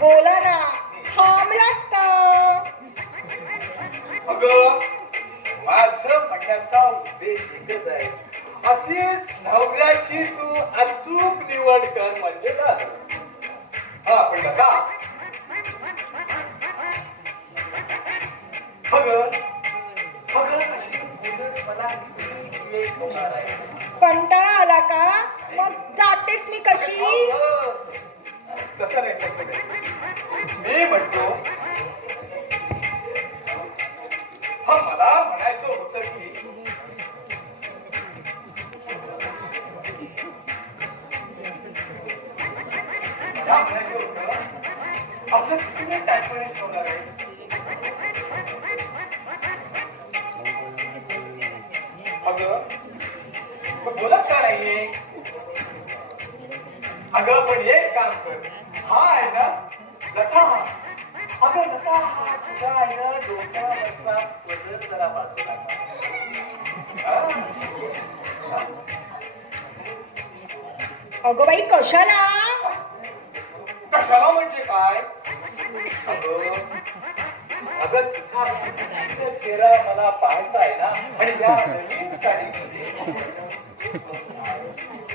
बोला ना, थांबलात का? अगं माझं म्हणण्याचा उद्देश एकच आहे. अशीच नवऱ्याची तू अचूक निवड कर म्हणजे झालं. हा पण बघा अगं अशी मुलं मला नीट होणार आहे. कंटाळा आला का? मग जातेच मी कशी. तसं नाही. मी म्हणतो हा मला म्हणायचं होतं की मला म्हणायचं होतं असं किती टाइमपर्यंत होणार आहे. अगं मग बोलत का नाहीये. अगं पण एक काम कर. हा आहे ना लता. अगं लता हा तुझ्या आहे ना डोक्यावरचा पदर जरा वाचला. अगं बाई कशाला? कशाला म्हणजे काय. अगं तुझा चेहरा मला पाहायचा आहे ना. आणि या नवीन साडीमध्ये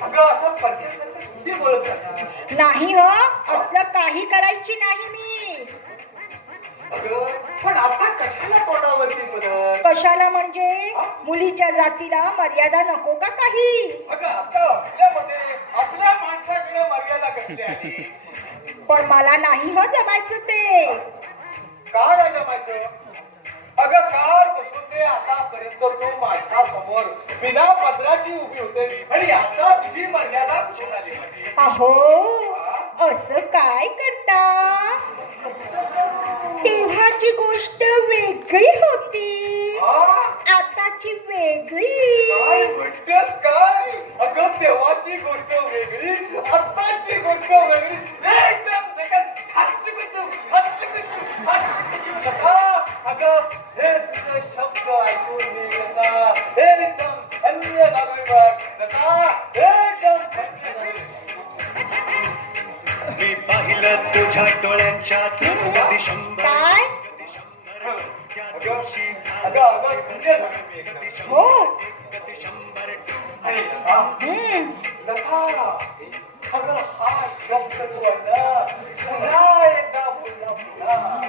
अगं असं परदेशात किती बोलत राहणार. नाही हो, असलं काही करायची नाही मी. अगं पण आता कशाला तोंडावरती पदर. कशाला म्हणजे मुलीच्या जातीला मर्यादा नको का काही? अगं आता आपल्यामध्ये आपल्या माणसाकडे मर्यादा कसली आली. पण मला नाही हो जमायचं ते. काय नाही जमायचं. अगं कालपासून ते आतापर्यंत तू माझ्या समोर बिना पदराची उभी होते आणि आता तुझी मर्यादा कुठून आली माझी. अहो असं काय करता. तेव्हाची गोष्ट वेगळी होती, आताची वेगळी. काय म्हणतेस काय. अगं तेव्हाची गोष्ट वेगळी आताची गोष्ट वेगळी. एकदम जगात अगं हे तुझे शब्द ऐकून मी कसा एकदम अन्य झालोय बघ. एकदम मी पाहिलं तुझ्या डोळ्यांच्या कधी शंभर काय? हो.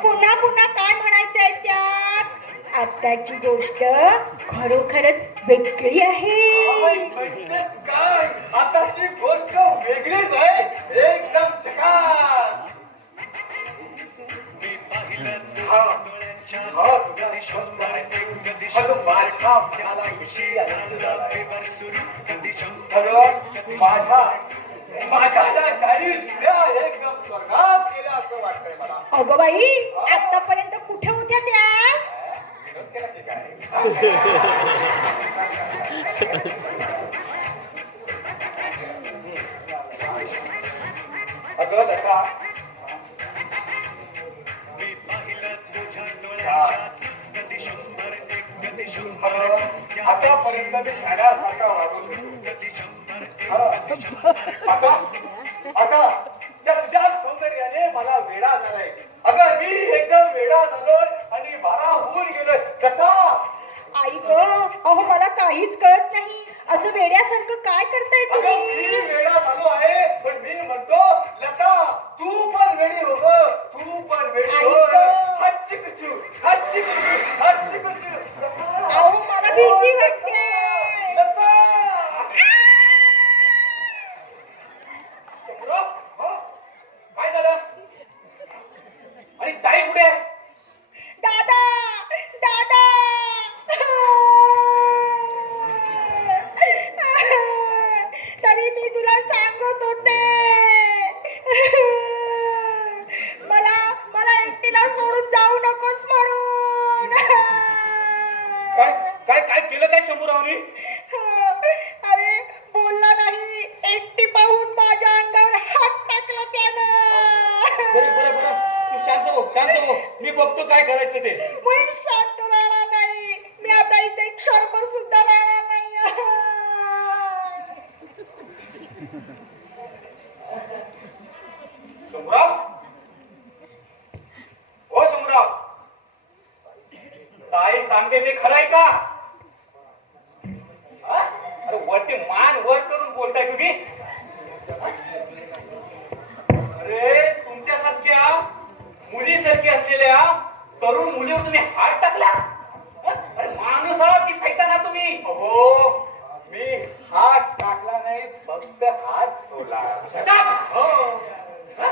पुन्हा पुन्हा काय म्हणायचंय त्यात. आताची गोष्ट खरोखरच वेगळी आहे. काय आताची गोष्ट वेगळीच आहे. एकदम झकास. मी पाहिलं माझ्या एकदम स्वर्गात गेल्या असं वाटतंय मला. अगं बाई आतापर्यंत कुठे होत्या त्या? अगं लता मी पाहिलं तुझ्या डोळ्यांच्या कधी शंभर एक कधी शंभर आतापर्यंत मी शाळासारखा वागवत होतो. कधी शंभर आता आता त्या तुझ्या सौंदर्याने मला वेडा झालाय. अगं मी एकदम वेडा झालोय आणि भाराहून गेलोय. कथा आई ग, अहो मला काहीच कळत नाही. असं वेड्यासारखं काय करताय अगं मी तुम्ही? वेडा झालो आहे. पण मी म्हणतो लता तू पण वेडी हो गं. तू पण वेडी हो. हच्ची कुचू हच्ची कुचू हच्ची कुचू. अहो मला भीती वाटते. लता काय झालं. आणि ताई कुठे आहे. दादा दादा. तरी मी तुला सांगत होते. मला मला एकटीला सोडून जाऊ नकोस म्हणून. काय काय काय केलं काय शंभूरावनी. अरे बोलला नाही. एकटी पाहून माझ्या अंगावर हात टाकला त्यानं. बरं बरं बरं तू शांत हो. मी बघतो काय करायचं ते. मी शांत राहणार नाही. मी आता इथे क्षणभर सुद्धा राहणार नाही. शंभूराव सांगते ते खरं आहे का? हा? अरे वरती मान वर करून बोलताय तुम्ही. अरे तुमच्यासारख्या मुलीसारखी असलेल्या तरुण मुलीवर तुम्ही हात टाकला. अरे माणूस आहात की सैतान आहात तुम्ही? हो, मी हात टाकला नाही, फक्त हात सोडला. हो. हा?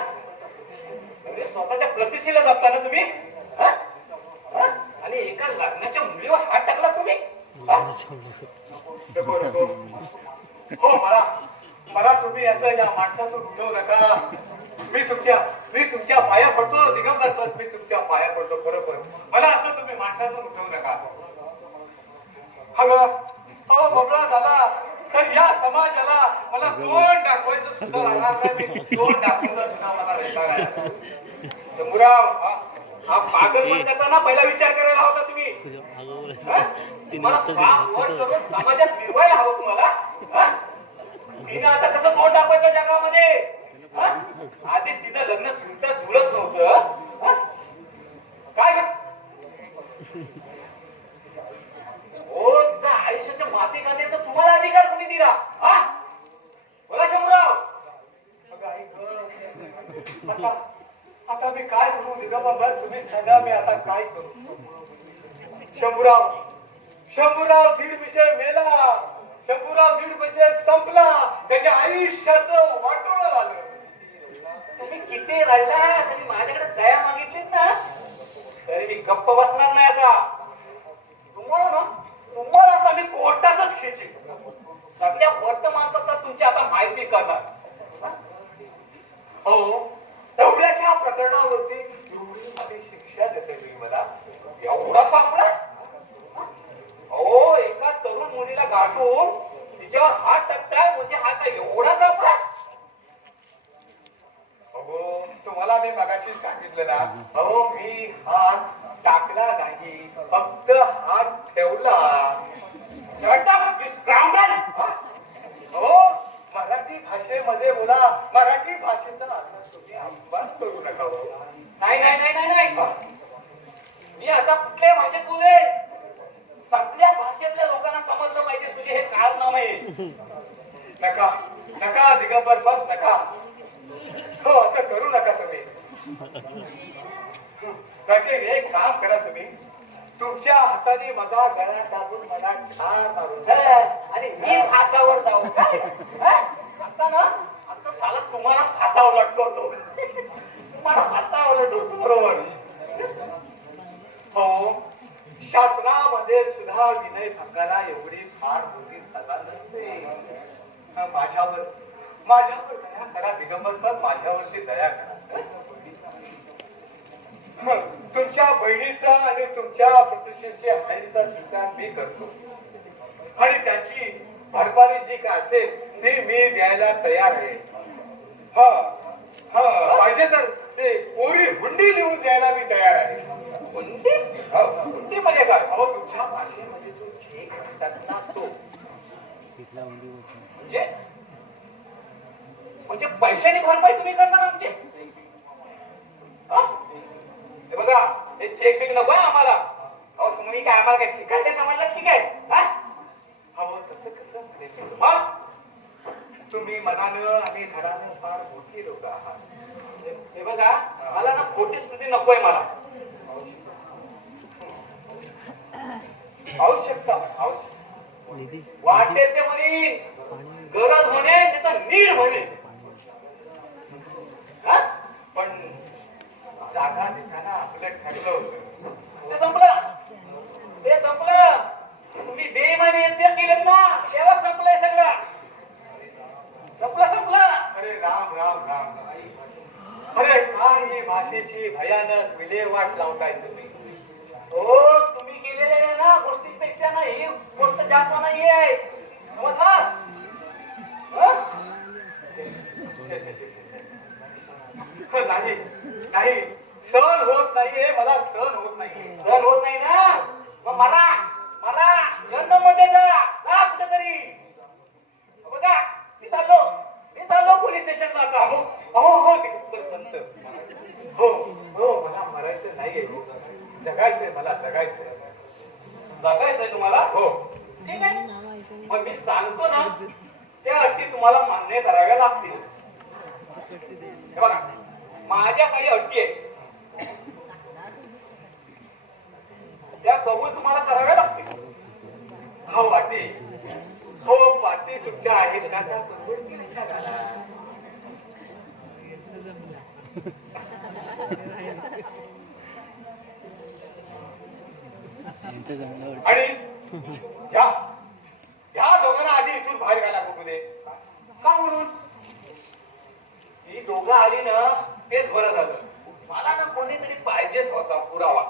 अरे स्वतःच्या प्रतिष्ठेला जपता ना तुम्ही. हा? हा? आणि एका लग्नाच्या मुलीवर हात टाकला तुम्ही. हा? नको नको. हो, मला तुम्ही असं या माणसातून उठवू नका. मी तुमच्या पाया पडतो दिगंबर सर, मी तुमच्या पाया पडतो. बरोबर, मला असं तुम्ही माणसातून उठवू नका. अगं हो बबडा झाला तर या समाजाला मला तोंड दाखवायचं सुद्धा राहणार नाही. मी तोंड दाखवायचं सुद्धा मला राहणार नाही. शंभूराव, हा पागलपण करताना पहिला विचार करायला हवा तुम्ही. हा? मला पाप वर करून समाजात मिरवायला हवं तुम्हाला. हा? तिनं आता कसं तोंड दाखवायचं जगामध्ये? हा? आधीच तिचं लग्न जुळत नव्हतं. हा? काय हो, तिचं आयुष्याच्या माती खाण्याचा तुम्हाला अधिकार कोणी दिला? हा? बोला शंभूराव. अगं आई गं, आता मी काय करू दिगंबर? तुम्ही सांगा, मी आता काय करू? शंभूराव दीड विषय मेला. शंभूराव दीड विषय संपला. त्याच्या आयुष्याचं वाटोळं झालं. तुम्ही किती राहिला तरी माझ्याकडे दया मागितलीत ना, तरी मी गप्प बसणार नाही आता. तुम्हाला आता मी कोर्टातच खेचीन. सगळ्या वर्तमानपत्रात तुमची आता माहिती करणार. हो, तेवढ्याशा प्रकरणावरती एवढी मोठी शिक्षा देते मी मला. एवढा सापडा? हो, एका तरुण मुलीला गाठून तिच्यावर हात टाकताय म्हणजे हा काय एवढा सापडा? अहो, तुम्हाला मी मगाशीच सांगितलं ना. अहो, मी हात टाकला नाही, फक्त हात ठेवला. Shut up, you scoundrel! हो, मराठी भाषेमध्ये बोला. मराठी भाषेचा अर्थ तुम्ही अभ्यास करू नका. हो, नाही. मी आता कुठल्याही भाषेत बोलेन. सगळ्या भाषेतल्या लोकांना समजलं पाहिजे तुझे हे कारनामे आहे. नका दिगंबर बघ, नका. हो, असं करू नका तुम्ही. बाकी एक काम करा तुम्ही. तुमच्या हाताने माझा गळा दाबून मला ठार मारून द्या. आणि मी फासावर जाऊ काय? आता साला तुम्हाला फासावर लटकवतो. तुम्हाला फासावर लटकवतो. बरोबर. हो, शासनामध्ये सुद्धा विनय भंगाला एवढी फार मोठी सजा नसते. माझ्यावर दया करा दिगंबर सर, माझ्यावरती दया करा. तुमच्या बहिणीचा आणि तुमच्या प्रतिष्ठेच्या हानीचा स्वीकार मी करतो आणि त्याची भरपाई जी काय असेल ती मी द्यायला तयार आहे. पाहिजे तर ते कोरी हुंडी लिहून द्यायला मी तयार आहे. हुंडी? हुंडी म्हणजे काय? अहो, तुमच्या भाषेमध्ये जो चेक म्हणतात ना तो. म्हणजे पैशाने भरपाई तुम्ही करणार आमची? हे बघा, हे चेक बिक नको आहे आम्हाला. अहो, तुम्ही काय आम्हाला काय शिकायचं समजलं ठीक आहे? अहो, तसं कसं म्हणायचं? मग तुम्ही मनानं आणि धडानं फार मोठी लोक आहात. हे बघा, मला ना खोटी स्तुती नकोय मला. आवश्यकता वाटेल ते म्हणे, गरज म्हणे, त्याचा नीड म्हणे. पण जागा देताना आपलं ठरलं होतं. ते संपलं. तुम्ही बेईमानी यज्ञ केलेत ना, तेव्हा संपलंय सगळं. संपलं. अरे राम. अरे काय ही भाषेची भयानक विल्हेवाट लावताय तुम्ही. हो, तुम्ही केलेल्या ना गोष्टींपेक्षा ना ही गोष्ट जास्त नाहीये. समजला? नाही, सहन होत नाहीये, मला सहन होत नाहीये. सहन होत नाही ना, मग मला लंडन मध्ये जा कुठेतरी. बघा, मी चाललो पोलीस स्टेशनला आता. हो, संत. हो, मला मरायचं नाहीये. जगायचंय, मला जगायचंय. जगायचंय तुम्हाला हो. ठीक आहे मग मी सांगतो ना त्या अटी तुम्हाला मान्य कराव्या लागतील हे बघा माझ्या काही अटी आहेत त्या कबूल तुम्हाला कराव्या लागतील हो वाटी हो वाटी तुमच्या आहेत का त्या कबूल केल्या घाला. आणि या या दोघांना आधी इथून बाहेर घाला बघू दे. का म्हणून ही दोघं आली ना तेच बरं झालं मला ना कोणीतरी पाहिजेच होता पुरावा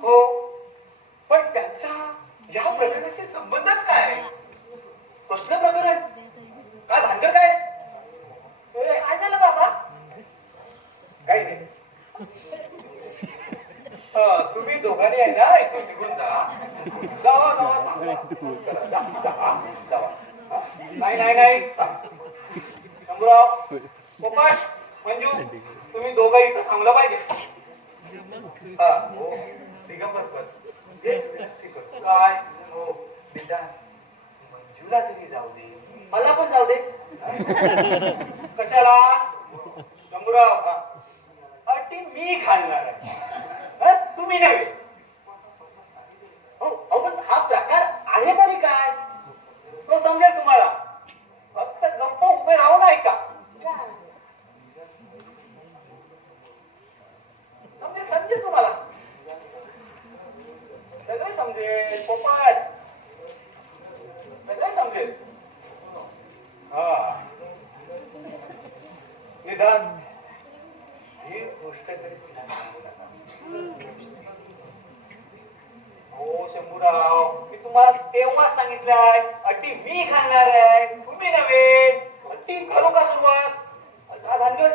हो पण त्यांचा या प्रकरणाशी संबंधच काय? कसलं प्रकरण काय भानगड काय काय झालं बाबा काही नाही. तुम्ही दोघांनी आहे ना इथून निघून जा. जावा जावा. नाही नाही नाही शंभूराव पोपट मंजू तुम्ही दोघं इथं थांबलं पाहिजे हो दिगंबर बस ठीक आहे. काय हो बेटा मंजूला तरी जाऊ दे. मला पण जाऊ दे कशाला शंभूराव अटी मी घालणार आहे तुम्ही नव्हे हो पण हा प्रकार आहे तरी काय तो समजेल तुम्हाला फक्त गप्प उभे राहू नाही का समजेल समजेल तुम्हाला सगळे समजेल पोपट सगळे समजेल हा निदान ही गोष्ट तरी तिला सांगू नका. हो शंभूराव मी तुम्हाला तेव्हा सांगितलंय अटी मी घालणार आहे तुम्ही नव्हे अटी करू का सुरुवात का भानगड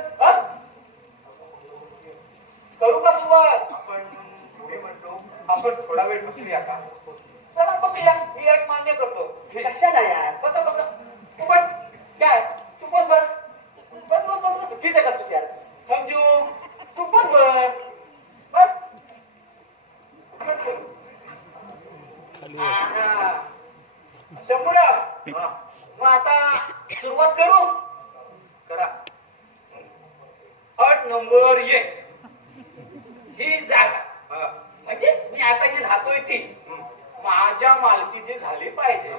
करू का सुरुवात आपण मी म्हणतो आपण थोडा वेळ बसूया का? चला बसूया मी एक मान्य करतो कशाला यार बस बस तू पण काय तू पण बस बस बस बस बस किती करतोस यार मंजू तू पण बस बस बस, बस. शंभूराव मग आता सुरुवात करू करा. अट नंबर 1 ही जागा म्हणजे मी आता जी राहतोय ती माझ्या मालकीची झाली पाहिजे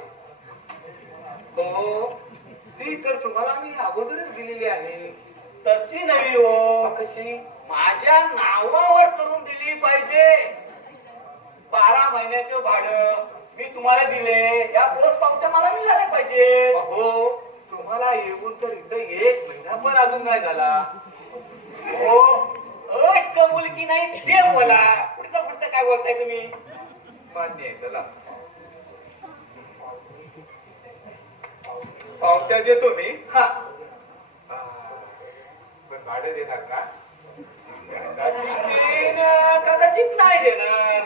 हो ती तर तुम्हाला मी अगोदरच दिलेली आहे. तशी नव्हे हो कशी? माझ्या नावावर करून दिली पाहिजे 12 महिन्याचं भाडं मी तुम्हाला दिले या पोच पावत्या मला मिळाल्या पाहिजे हो तुम्हाला येऊन तर इथं 1 महिना पण अजून नाही झाला. हो अट कबूल की नाही ते बोला पुढचं काय बोलताय तुम्ही मान्य आहे चला पावत्या देतो मी. हा पण भाडे देणार का? कदाचित नाही देणार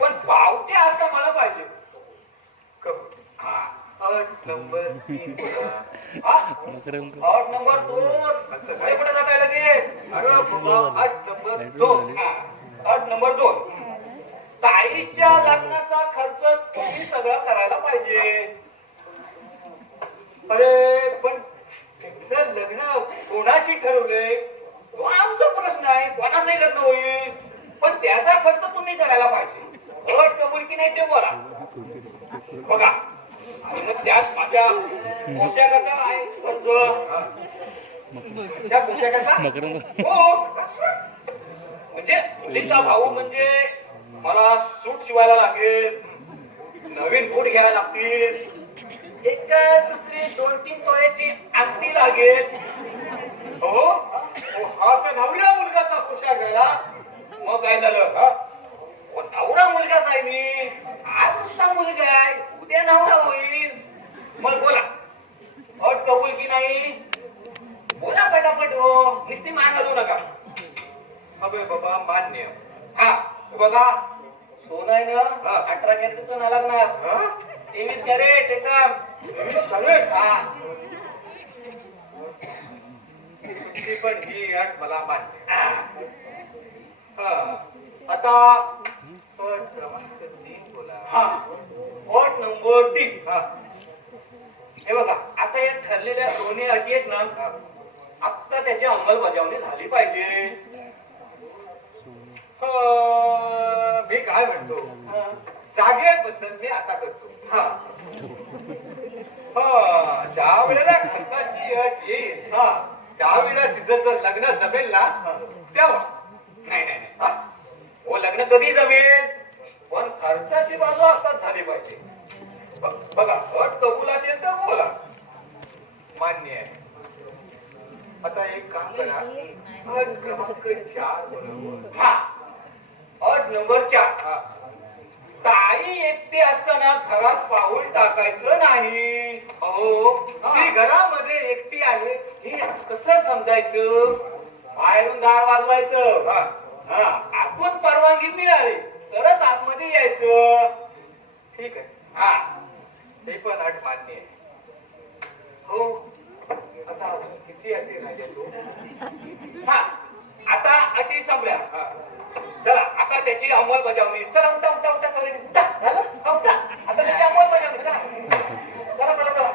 पण पावते आता मला पाहिजे अट नंबर 3 अट नंबर 2 कुठे जाताय लगेच अट नंबर 2 अट नंबर 2 ताईच्या लग्नाचा खर्च तुम्ही सगळं करायला पाहिजे अरे पण तिचं लग्न कोणाशी ठरवलंय? तो आमचा प्रश्न आहे कोणाचंही लग्न होईल पण त्याचा खर्च तुम्ही करायला पाहिजे अट कबूल की नाही ते बोला बघा आणि मग त्यात माझ्या पोशाखाचा आहे खर्च त्या पोशाखाचा हो म्हणजे मुलीचा भाऊ म्हणजे मला सूट शिवायला लागेल नवीन बूट घ्यायला लागतील एक दुसरी 2-3 तोळ्याची अंगठी लागेल हो हा तर नवऱ्या मुलगाचा पोशाख घ्यायला. मग काय झालं नवरा मुलगाच आहे मी आज नुसता मुलगा आहे उद्या नवरा होईल मग बोला अट कबूल की नाही बोला पटापट हो नुसती मान घालू नका अबे बाबा मान्य. हा बघा सोनं आहे ना 18 कॅरेटचं नाही लागणार 23 कॅरेट एकदम 23 कॅरेट? हा तुमची पण ही अट मला मान्य. हा. आता अट क्रमांक 3 बोला. हा अट नंबर 3. हा. हे बघा आता या ठरलेल्या दोन्ही अटी आहेत ना, आता त्याची अंमलबजावणी झाली पाहिजे. मी काय म्हणतो, हा. जागेबद्दल मी आता करतो. हा. ज्या वेळेला खर्चाची अट येईल हा. त्यावेळेला तिचं जर लग्न जमेल ना तेव्हा. नाही नाही नाही. हा. हो लग्न कधी जमेल, पण खर्चाची बाजू आताच झाली पाहिजे. बघा अट कबूल असेल तर बोला. मान्य आहे. आता एक काम करा, अट क्रमांक 4 बरोबर. हा अट नंबर 4. ताई एकटी असताना घरात पाऊल टाकायचं नाही. अहो ती घरामध्ये एकटी आहे हे कसं समजायचं, बाहेरून दार वाजवायचं. हा. हा आतून परवानगी मिळाली तरच आतमध्ये यायचं. ठीक आहे, हा हे पण अट मान्य आहे. हो. आता अजून किती अटी राहिल्या तो? हा आता अटी संपल्या. हा. चला आता त्याची अंमलबजावणी. चला उठा उठा उठा सगळे उठा. झालं? हा, उठा. आता त्याची अंमलबजावणी. चला चला चला चला.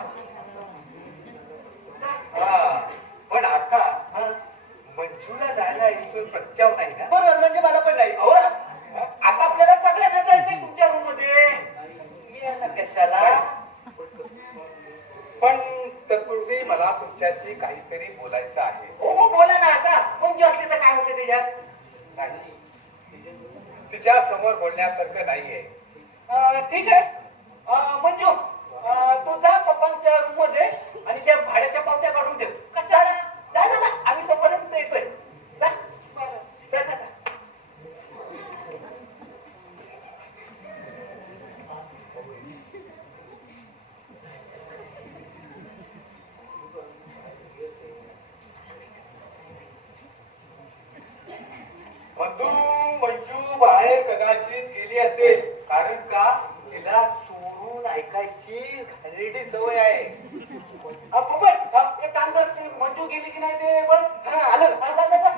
पण आता हा. मंजूला जायला इथून प्रत्याव नाही ना. बरोबर म्हणजे मला पण नाही. अहो आता आपल्याला सगळ्यांना जायचंय तुमच्या रूम मध्ये. मी यांना कशाला. पण तत्पूर्वी मला तुमच्याशी काहीतरी बोलायचं आहे. हो हो बोला ना. आता कोणती असली तर काय होते त्याच्यात. नाही, तिच्या समोर बोलण्यासारखं नाहीये. ठीक आहे. मंजू तू जा पप्पांच्या रूम मध्ये आणि त्या भाड्याच्या पावत्या काढून दे. कशाला. जा जा जा आम्ही तोपर्यंत येतोय. जा जा जा जा. मंजू बाहेर कदाचित गेली असेल, कारण का तिला चोरून ऐकायची घाणेरडी सवय आहे. पप्पा एक काम कर, ती मंजू गेली की नाही ते बघ. हा आलं. हा, जा, जा, जा.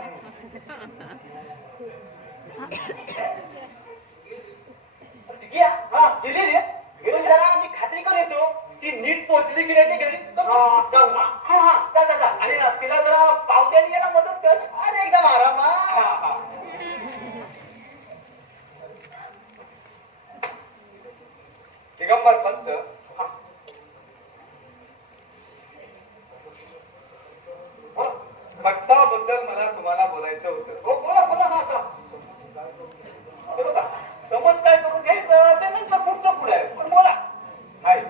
घ्या. हा गेली रे. घेऊन जरा मी खात्री करून येतो ती नीट पोहोचली की नाही ते घरी. जाऊ. हा हा जा जा जा. आणि तिला जरा पावत्या द्यायला मदत कर. अरे एकदम आरामात. हा हा. दिगंबर पंत, मत्साबद्दल मला तुम्हाला बोलायचं होतं. हो बोला बोला ना आता. हे बघा समज काय करून घ्यायचं ते नंतर पुढचं पुढे आहे. पण बोला. नाही,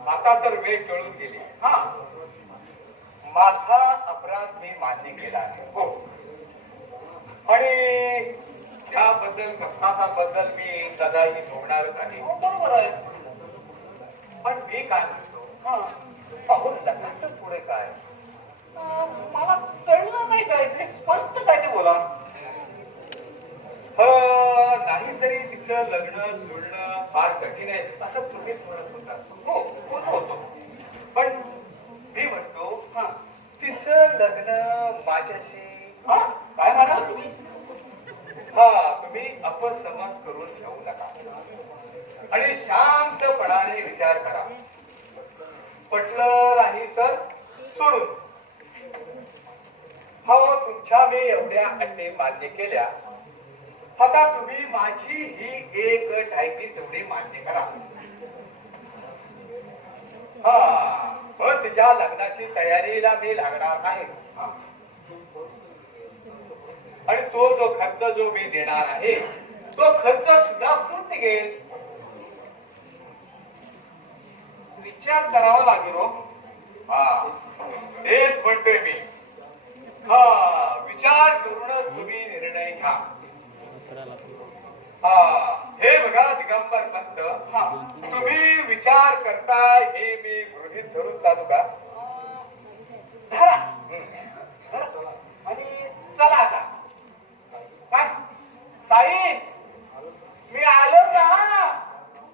आता तर वेळ टळून गेली. हा माझा अपराध मी मान्य केला आहे. हो. आणि त्याबद्दल कष्टाबद्दल मी सदाही भोगणारच आहे. हो, बरोबर आहे. पण मी काय म्हणतो, हा अहो लग्नाचं पुढे काय? मला कळलं नाही काय ते. स्पष्ट काय ते बोला. नाहीतरी तिचं लग्न जुळणं फार कठीण आहे असं तुम्हीच म्हणत होता. हो हो होतो. पण मी म्हणतो, तिचं लग्न माझ्याशी. हा काय म्हणा तुम्ही. तुम्ही अपसमज करून घेऊ नका आणि शांतपणाने विचार करा. पटलं नाही तर सोडून. तुमच्या मी एवढ्या अटी मान्य केल्या. आता तुम्ही माझी ही एक अट आहे ती तेवढी मान्य करा. पण तिच्या लग्नाची तयारीला मी लागणार आहे. आणि तो जो खर्च जो मी देणार आहे तो खर्च सुद्धा पूर्ण निघेल. विचार करावा लागेल हो. तेच म्हणतोय मी. विचार करूनच तुम्ही निर्णय घ्या. हे बघा दिगंबर पंत, तुम्ही विचार करताय हे मी गृहीत धरून चालू का? धरा. आणि चला आता. काय ताई मी आलो ना.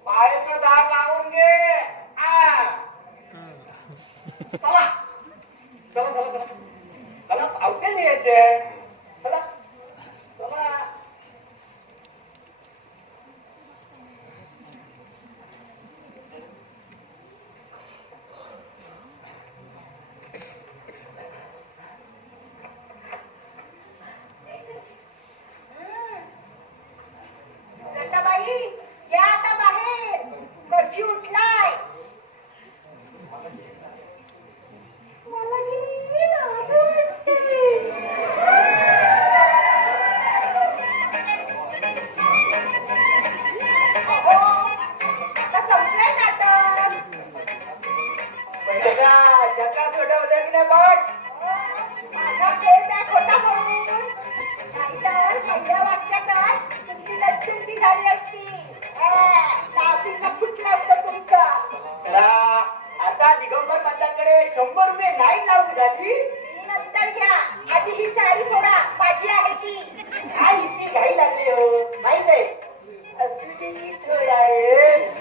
बाहेरचं दार लावून घे. चला चला चला चला चला पावत्या न्यायचे. चला चला उचटवल्या की नाही पण? माझा खेळ बॅग होता म्हणून. नाहीतर पहिल्या वाक्यातच तुमची लच्छुंडी झाली असती. नातीला फुटलं असतं तुमचं. चला, आता दिगंबर पंतांकडे 100 रुपये नाही लावून द्याची. नंतर घ्या. आधी ही साडी सोडा. माझी आहे ती. काय इतकी घाई लागली हो? माहित आहे असली थोडा आहे.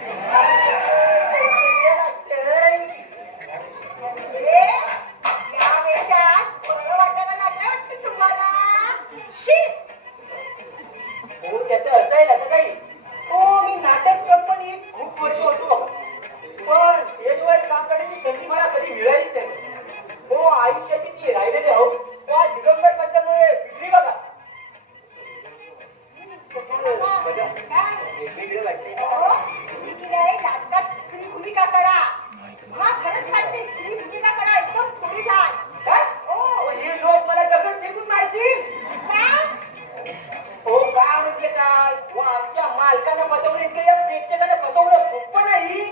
म्हणजे या वेशात बरं वाटायला लागलं वाटतं तुम्हाला. शी. हो, त्याचं असायला आता काही. हो, मी नाटक कंपनीत खूप वर्ष होतो. पण स्टेजवर काम करण्याची संधी मला कधी मिळालीच नाही. हो, आयुष्याची ती राहिलेली हो त्या दिगंबर पंतामुळे बिगडी बघा. वेगवेगळे वाटते. तुम्ही की नाही नाटकात स्त्री भूमिका करा. हा खरंच सांगते, स्त्री भूमिका करा. एकदम पुढे जाल. काय? हो, हे लोक मला दगड फेकून मारतील. का? हो, का म्हणजे काय? हो, आमच्या मालकानं पटवलं इतकं या प्रेक्षकानं पटवलं सोपं नाही.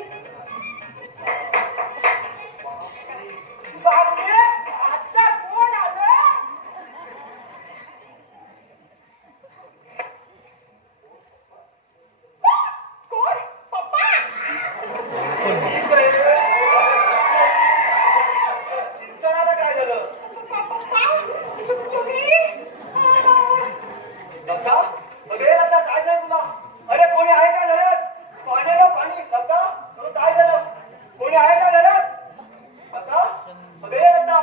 बापरे, आता कोण आलं? कोण? पप्पा. चिंचणाला काय झालं? पप्पा तुम्ही लता अरे लता काय झालं तुला? अरे कोणी आहे का घरात? पाण्याला पाणी. लता तुला काय झालं? कोणी आहे का घरात? लता अरे लता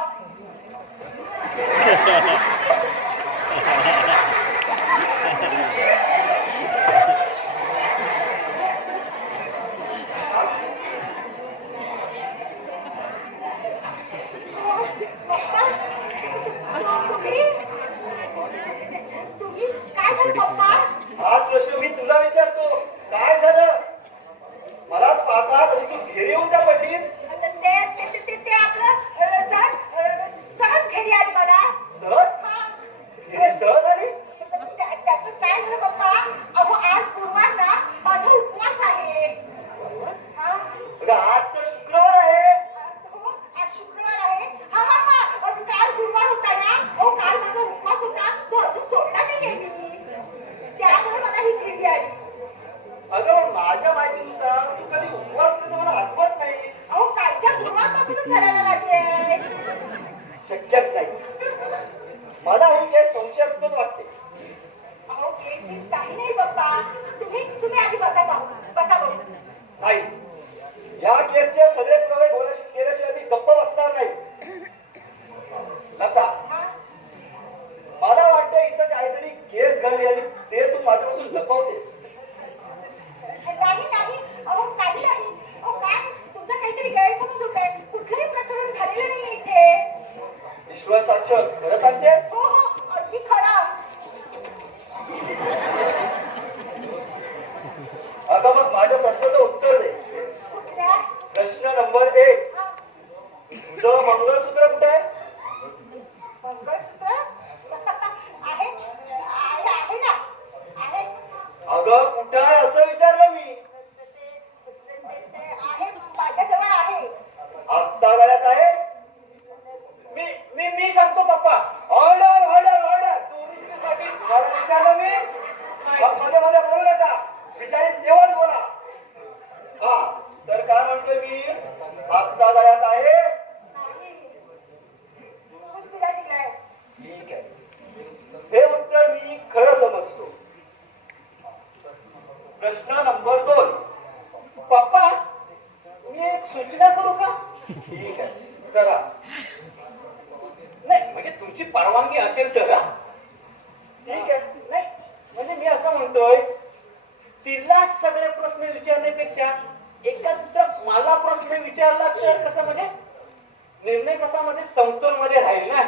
तुम्ही काय झालं पप्पा? हाच प्रश्न मी तुला विचारतो. काय झालं? मला पाहता तशी तू घरी येऊन त्या पडलीस. ते आपलं सहज घरी आली मला. सहज हा. घरी सहज आली. त्याचं काय झालं पप्पा? अहो आज गुरुवार ना, माझा उपवास आहे. हा. अगं, आज तर शुक्रवार आहे. हो, आज शुक्रवार आहे. हा हा हा काल गुरुवार होता ना. हो, काल माझा उपवास होता. तो अजून सोडला नाहीये मी. त्यामुळे मला ही घरी आली. अगं माझ्या माहितीनुसार तू कधी उपवास केला मला आठवत नाही. अहो कालच्या गुरुवारपासूनच करायला लागले. शक्यच नाही. मला हे काही संशयास्पद वाटते. अहो केस काही नाही पप्पा. तुम्ही आधी बसा पाहू. बसा बघू. नाही, या केसचे सगळे पुरावे केल्याशिवाय मी गप्प बसणार नाही. लता हा? मला वाटतं इथं काहीतरी केस घडली आणि ते तू माझ्यापासून लपवतेस. नाही. अहो काही नाही. अहो काय तुमचा काहीतरी गैरसमज होत आहे. कुठलंही प्रकरण झालेलं नाहीये इथे. विश्वासाक्ष खरं सांगतेस? हो अगदी खरं. आता मग माझ्या प्रश्नाचं उत्तर दे. कुठल्या? प्रश्न नंबर 1. हा, तुझं मंगळसूत्र कुठे आहे? मंगळसूत्र आहे ना. आहे. अगं कुठं आहे असं विचारलं मी. ते आहे माझ्याजवळ आहे. आत्ता गळ्यात आहे? मी सांगतो पप्पा. Order order order. दुरुस्तीसाठी तुम्हाला विचारलं मी. मध्ये मध्ये बोलू नका. विचारित जेवण बोला. हा तर काय म्हणतोय मी? आत्ता गळ्यात आहे? नाही. दुरुस्तीला दिलाय. ठीक आहे. हे उत्तर मी खरं समजतो. प्रश्न नंबर 2. पप्पा, मी एक सूचना करू का? ठीक आहे करा. नाही म्हणजे तुमची परवानगी असेल तर हा? ठीक आहे. नाही म्हणजे मी असं म्हणतोय, तिला सगळे प्रश्न विचारण्यापेक्षा एका दुसरा मला प्रश्न विचारला तर कसं म्हणजे निर्णय कसा मध्ये समतोल मध्ये राहील ना.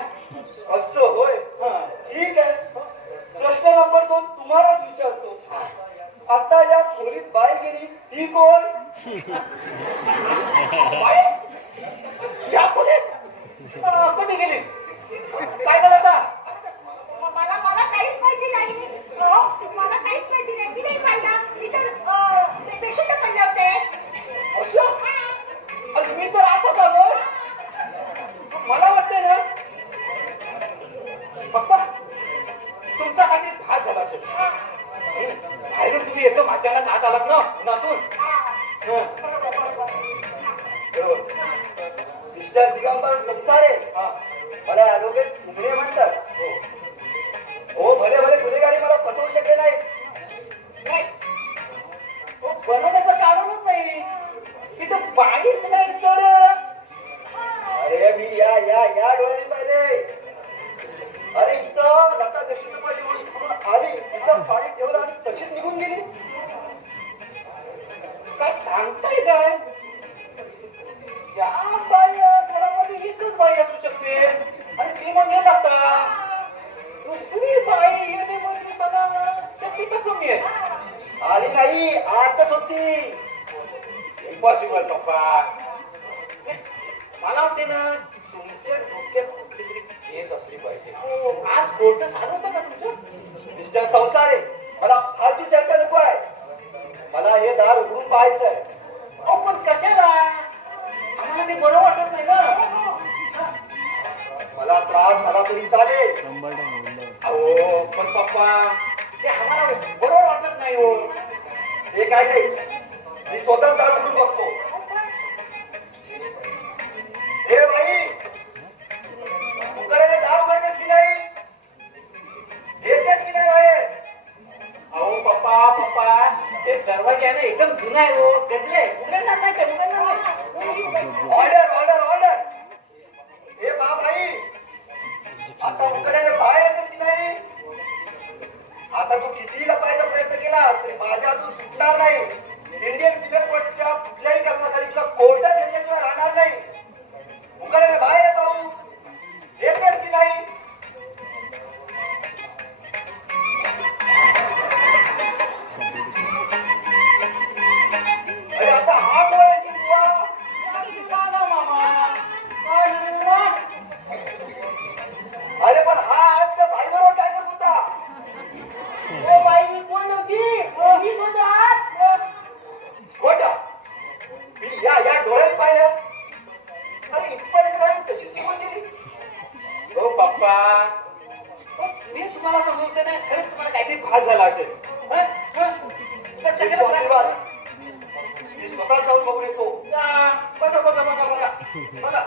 असं होय. हा. ठीक आहे. प्रश्न नंबर 2 तुम्हालाच विचारतो. आता या खोलीत बाई गेली ती कोण? बाई? या खोलीत? कधी गेली? काय झालं आता? मला काहीच माहिती नाही. मला काहीच माहिती नाही. मी नाही पाहिलं. मी तर पेशंट पडले होते. असं? आणि मी तर आता आलो. मिस्टर दिगंबर संसारे मला ऍडव्होकेट घुमरे म्हणतात. हो भले भले गुन्हेगारी मला फसवू शकले नाही. नाही तो बनवण्याचं कारणच नाही. तिथं बाईच नाही तर अरे मी या या या डोळ्यांनी पाहिले. अरे इथं लता दक्षिणपाठी म्हणून आली, इथं पाणी ठेवलं आणि तशीच निघून गेली. काय सांगताय काय? या बाई घरामध्ये एकच बाई असू शकते आणि ती म्हणजे लता. दुसरी बाई येणे म्हणजे मला शक्यता कमी आहे. आली नाही, आतच होती. इम्पॉसिबल पप्पा. मला वाटते ना तुमच्या डोक्यात कुठली तरी केस असली पाहिजे. आज कोर्ट चालू होतं का तुमचं? मिस्टर संसारे मला फालतू चर्चा नको आहे. मला हे दार उघडून पाहायचंय. अहो पण कशाला? आम्हाला ते बरं वाटत नाही ना. मला त्रास झाला तरी चालेल. अहो पण पप्पा ते आम्हाला बरोबर वाटत नाही हो. हे काय नाही, मी स्वतः दार उघडून बघतो. हे बाई, उघडायला दार उघडतेस की नाही? येतेस की नाही बाहेर? अहो पप्पा ते दरवाजा ना एकदम जुना आहे हो. गजले उघडणार नाही ते उघडणार नाही. Order order order. हे बाई, आता उघडायला बाहेर येतेस की नाही? आता तू किती लपायचा प्रयत्न केला तरी माझ्या अजून सुटणार नाही. इंडियन पिनल कोडच्या कुठल्याही कर्मचारी तुला कोर्टात येण्याशिवाय राहणार नाही. उघडायला बाहेर येत आहो. येतेस की नाही? अरे आता हा डोळ्याची बुवा. अरे पण हा आज त्या बाईबरोबर काय करत होता? ओ बाई मी कोण नव्हती. मी कोण आहात? खोटा. मी या डोळ्यात पाहिलं. अरे इथपर्यंत राहील तशीच निघून गेली. हो पप्पा मी तुम्हाला सांगतो ना खरंच तुम्हाला काहीतरी भास झाला असेल. हं? तर कशाला मी स्वतः जाऊन बघून येतो. बघा.